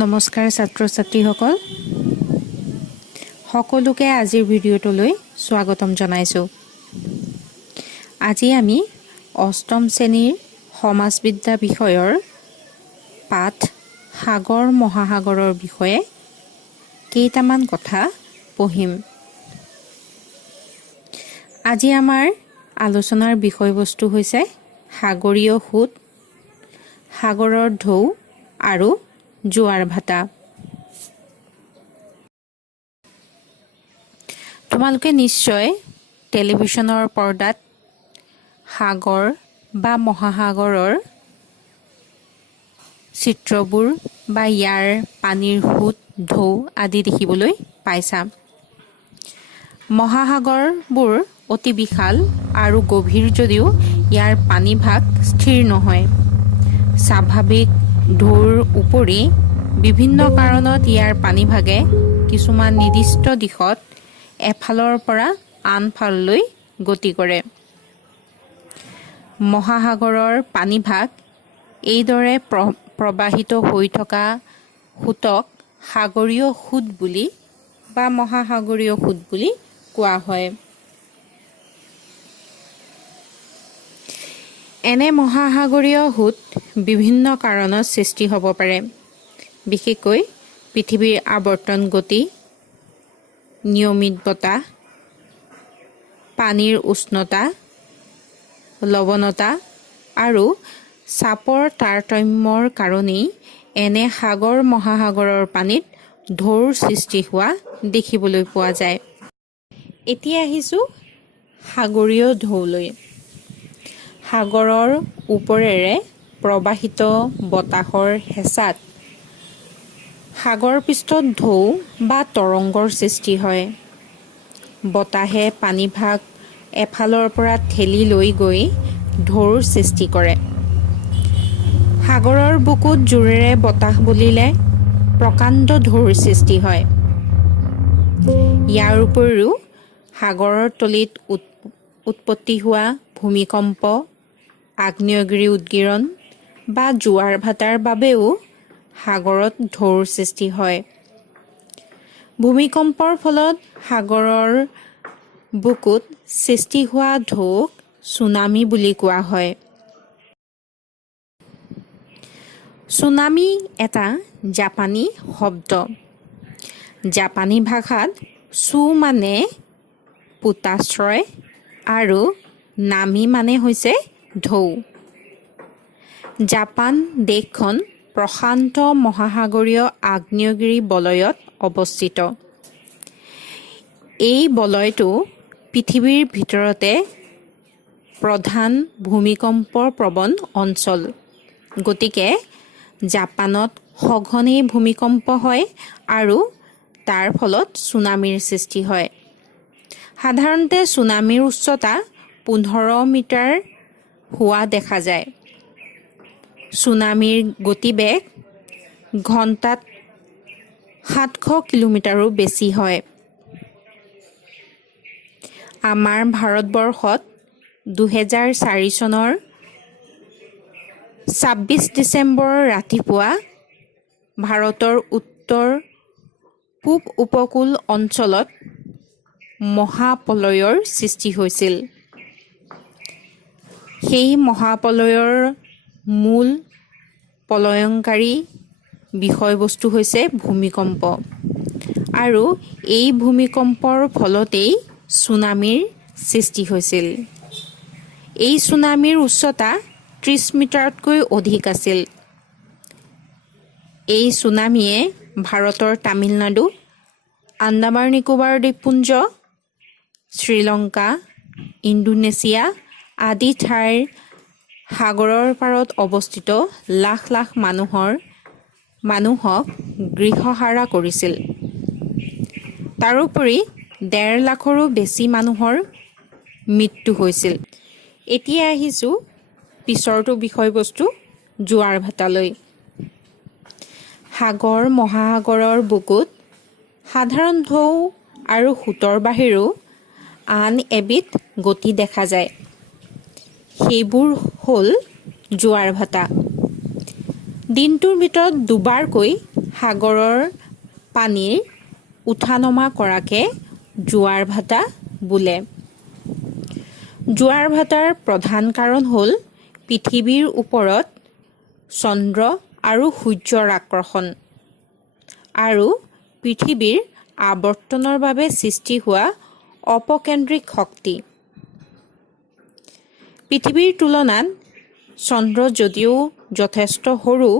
নমস্কাৰ ছাত্ৰ ছাত্ৰীসকল সকলোকে আজিৰ ভিডিঅ'টোলৈ স্বাগতম জনাইছোঁ। আজি আমি অষ্টম শ্ৰেণীৰ সমাজবিদ্যা বিষয়ৰ পাঠ সাগৰ মহাসাগৰৰ বিষয়ে কেইটামান কথা পঢ়িম। আজি আমাৰ আলোচনাৰ বিষয়বস্তু হৈছে সাগৰীয় সোঁত, সাগৰৰ ঢৌ আৰু জোৱাৰ ভাটা। তোমালোকে নিশ্চয় টেলিভিছনৰ পৰ্দাত সাগৰ বা মহাসাগৰৰ চিত্ৰবোৰ বা ইয়াৰ পানীৰ সোঁত, ঢৌ আদি দেখিবলৈ পাইছা। মহাসাগৰবোৰ অতি বিশাল আৰু গভীৰ যদিও ইয়াৰ পানীভাগ স্থিৰ নহয়। স্বাভাৱিক ঢৌৰ উপৰি বিভিন্ন কাৰণত ইয়াৰ পানীভাগে কিছুমান নিৰ্দিষ্ট দিশত এফালৰ পৰা আনফাললৈ গতি কৰে। মহাসাগৰৰ পানীভাগ এইদৰে প্ৰবাহিত হৈ থকা সোঁতক সাগৰীয় সোঁত বুলি বা মহাসাগৰীয় সোঁত বুলি কোৱা হয়। এনে মহাসাগৰীয় সোঁত বিভিন্ন কাৰণত সৃষ্টি হ'ব পাৰে। বিশেষকৈ পৃথিৱীৰ আৱৰ্তন গতি, নিয়মিত বতাহ, পানীৰ উষ্ণতা, লৱণতা আৰু চাপৰ তাৰতম্যৰ কাৰণেই এনে সাগৰ মহাসাগৰৰ পানীত ঢৌৰ সৃষ্টি হোৱা দেখিবলৈ পোৱা যায়। এতিয়া আহিছোঁ সাগৰীয় ঢৌলৈ। সাগৰৰ ওপৰেৰে প্ৰবাহিত বতাহৰ হেঁচাত সাগৰ পৃষ্ঠত ঢৌ বা তৰংগৰ সৃষ্টি হয়। বতাহে পানীভাগ এফালৰ পৰা ঠেলি লৈ গৈ ঢৌৰ সৃষ্টি কৰে। সাগৰৰ বুকুত জোৰেৰে বতাহ বলিলে প্ৰকাণ্ড ঢৌৰ সৃষ্টি হয়। ইয়াৰ উপৰিও সাগৰৰ তলিত উৎপত্তি হোৱা ভূমিকম্প, আগ্নেয়গিৰি উদগীৰণ বা জোৱাৰ ভাটাৰ বাবেও সাগৰত ঢৌৰ সৃষ্টি হয়। ভূমিকম্পৰ ফলত সাগৰৰ বুকুত সৃষ্টি হোৱা ঢৌক ছুনামি বুলি কোৱা হয়। ছুনামি এটা জাপানী শব্দ। জাপানী ভাষাত ছু মানে পোতাশ্ৰয় আৰু নামি মানে হৈছে ঢৌ। জাপান দেশখন প্ৰশান্ত মহাসাগৰীয় আগ্নেয়গিৰি বলয়ত অৱস্থিত। এই বলয়টো পৃথিৱীৰ ভিতৰতে প্ৰধান ভূমিকম্প প্ৰৱণ অঞ্চল। গতিকে জাপানত সঘনেই ভূমিকম্প হয় আৰু তাৰ ফলত ছুনামিৰ সৃষ্টি হয়। সাধাৰণতে ছুনামিৰ উচ্চতা 15 মিটাৰ হোৱা দেখা যায়। ছুনামিৰ গতিবেগ ঘণ্টাত 700 কিলোমিটাৰো বেছি হয়। আমাৰ ভাৰতবৰ্ষত 2004 চনৰ 26 ডিচেম্বৰ ৰাতিপুৱা ভাৰতৰ উত্তৰ পূব উপকূল অঞ্চলত মহাপ্ৰলয়ৰ সৃষ্টি হৈছিল। সেই মহাপ্ৰলয়ৰ মূল প্ৰলয়ংকাৰী বিষয়বস্তু হৈছে ভূমিকম্প আৰু এই ভূমিকম্পৰ ফলতেই ছুনামিৰ সৃষ্টি হৈছিল। এই ছুনামিৰ উচ্চতা 30 মিটাৰতকৈ অধিক আছিল। এই ছুনামিয়ে ভাৰতৰ তামিলনাডু, আন্দামান নিকোবাৰ দ্বীপপুঞ্জ, শ্ৰীলংকা, ইণ্ডোনেছিয়া আদি ঠাইৰ সাগৰৰ পাৰত অৱস্থিত লাখ লাখ মানুহক গৃহহাৰা কৰিছিল। তাৰোপৰি 1.5 লাখৰো বেছি মানুহৰ মৃত্যু হৈছিল। এতিয়া আহিছোঁ পিছৰটো বিষয়বস্তু জোৱাৰ ভাটালৈ। সাগৰ মহাসাগৰৰ বুকুত সাধাৰণ ঢৌ আৰু সোঁতৰ বাহিৰেও আন এবিধ গতি দেখা যায়। সেইবোৰ হ'ল জোৱাৰ ভাটা। দিনটোৰ ভিতৰত দুবাৰকৈ সাগৰৰ পানীৰ উঠা নমা কৰাকে জোৱাৰ ভাটা বোলে। জোৱাৰ ভাটাৰ প্ৰধান কাৰণ হ'ল পৃথিৱীৰ ওপৰত চন্দ্ৰ আৰু সূৰ্যৰ আকৰ্ষণ আৰু পৃথিৱীৰ আৱৰ্তনৰ বাবে সৃষ্টি হোৱা অপকেন্দ্ৰিক শক্তি। পৃথিৱীৰ তুলনাত চন্দ্ৰ যদিও যথেষ্ট সৰু,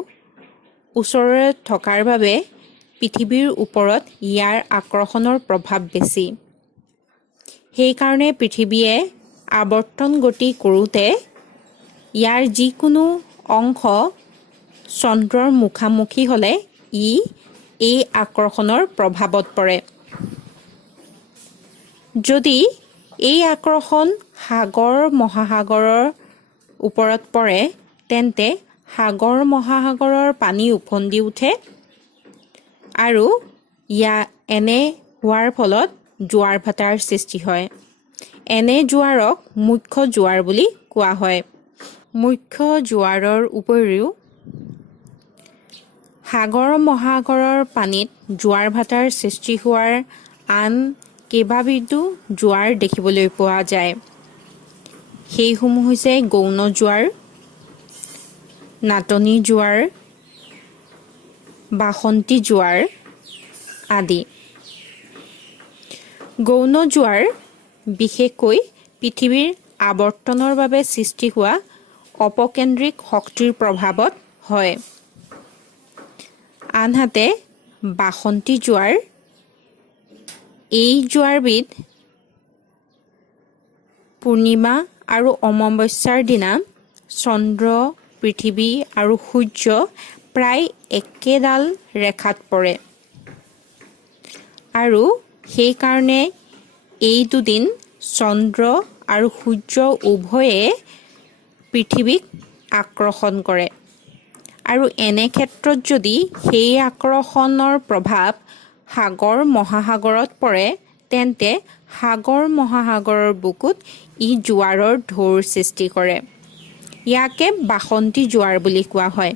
ওচৰৰে থকাৰ বাবে পৃথিৱীৰ ওপৰত ইয়াৰ আকৰ্ষণৰ প্ৰভাৱ বেছি। সেইকাৰণে পৃথিৱীয়ে আৱৰ্তন গতি কৰোঁতে ইয়াৰ যিকোনো অংশ চন্দ্ৰৰ মুখামুখি হ'লে ই এই আকৰ্ষণৰ প্ৰভাৱত পৰে। যদি এই আকৰ্ষণ সাগৰ মহাসাগৰৰ ওপৰত পৰে তেন্তে সাগৰ মহাসাগৰৰ পানী ওফন্দি উঠে আৰু এনে হোৱাৰ ফলত জোৱাৰ ভাটাৰ সৃষ্টি হয়। এনে জোৱাৰক মুখ্য জোৱাৰ বুলি কোৱা হয়। মুখ্য জোৱাৰৰ উপৰিও সাগৰ মহাসাগৰৰ পানীত জোৱাৰ ভাটাৰ সৃষ্টি হোৱাৰ আন কেইবাবিধো জোৱাৰ দেখিবলৈ পোৱা যায়। সেইসমূহ হৈছে গৌণ জোৱাৰ, নাটনি জোৱাৰ, বাসন্তী জোৱাৰ আদি। গৌণ জোৱাৰ বিশেষকৈ পৃথিৱীৰ আৱৰ্তনৰ বাবে সৃষ্টি হোৱা অপকেন্দ্ৰিক শক্তিৰ প্ৰভাৱত হয়। আনহাতে বাসন্তী জোৱাৰ, এই জোৱাৰবিধ পূৰ্ণিমা আৰু অমাৱস্যাৰ দিনা চন্দ্ৰ, পৃথিৱী আৰু সূৰ্য প্ৰায় একেডাল ৰেখাত পৰে আৰু সেইকাৰণে এই দুদিন চন্দ্ৰ আৰু সূৰ্য উভয়ে পৃথিৱীক আকৰ্ষণ কৰে আৰু এনে ক্ষেত্ৰত যদি সেই আকৰ্ষণৰ প্ৰভাৱ সাগৰ মহাসাগৰত পৰে তেন্তে সাগৰ মহাসাগৰৰ বুকুত ই জোৱাৰৰ ঢৌৰ সৃষ্টি কৰে। ইয়াকে বাসন্তী জোৱাৰ বুলি কোৱা হয়।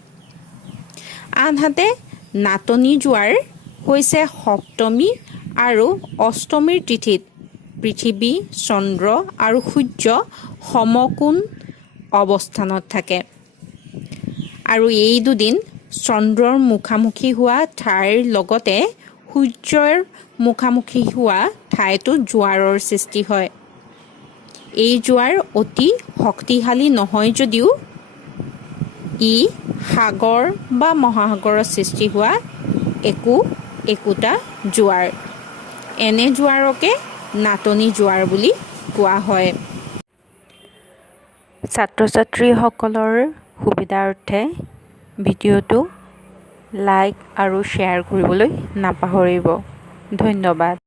আনহাতে নাটনি জোৱাৰ হৈছে সপ্তমী আৰু অষ্টমীৰ তিথিত পৃথিৱী, চন্দ্ৰ আৰু সূৰ্য সমকোণ অৱস্থানত থাকে আৰু এই দুদিন চন্দ্ৰৰ মুখামুখি হোৱা ঠাইৰ লগতে সূৰ্যৰ মুখামুখি হোৱা ঠাইতো জোৱাৰৰ সৃষ্টি হয়। এই জোৱাৰ অতি শক্তিশালী নহয় যদিও ই সাগৰ বা মহাসাগৰত সৃষ্টি হোৱা একোটা জোৱাৰ। এনে জোৱাৰকে নাটনি জোৱাৰ বুলি কোৱা হয়। ছাত্ৰ-ছাত্ৰীসকলৰ সুবিধাৰ্থে ভিডিঅ'টো লাইক আৰু শ্বেয়াৰ কৰিবলৈ নাপাহৰিব। ধন্যবাদ।